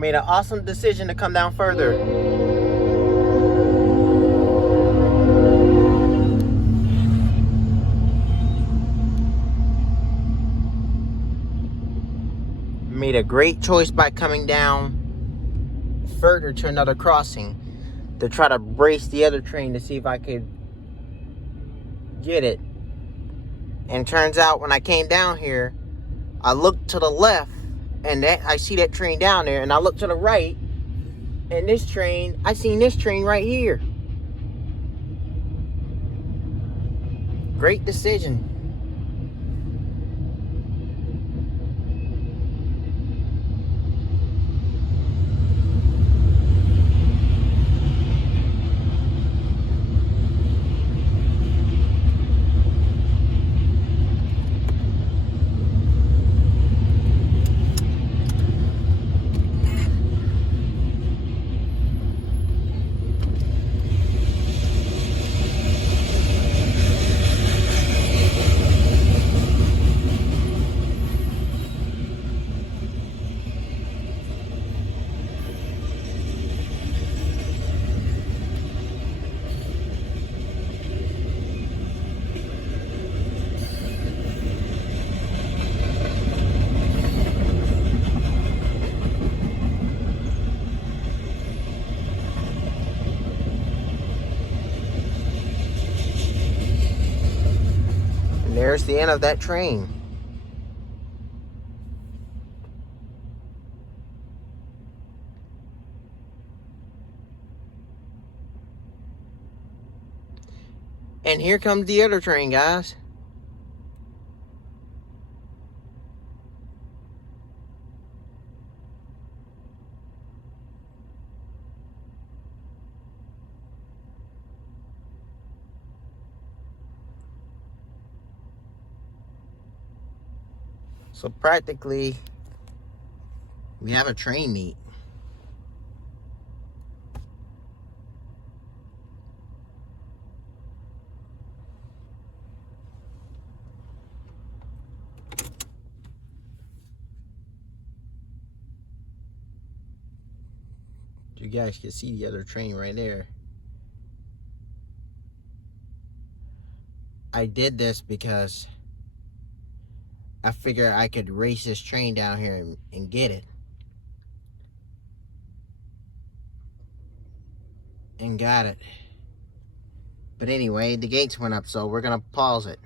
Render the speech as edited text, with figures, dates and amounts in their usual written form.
made an awesome decision to come down further. Made a great choice by coming down further to another crossing to try to brace the other train to see if I could get it. And turns out when I came down here, I looked to the left and I see that train down there, and I looked to the right and I seen this train right here. Great decision. And there's the end of that train. And here comes the other train, guys. So practically, we have a train meet. You guys can see the other train right there. I did this because I figured I could race this train down here and get it. And got it. But anyway, the gates went up, so we're gonna pause it.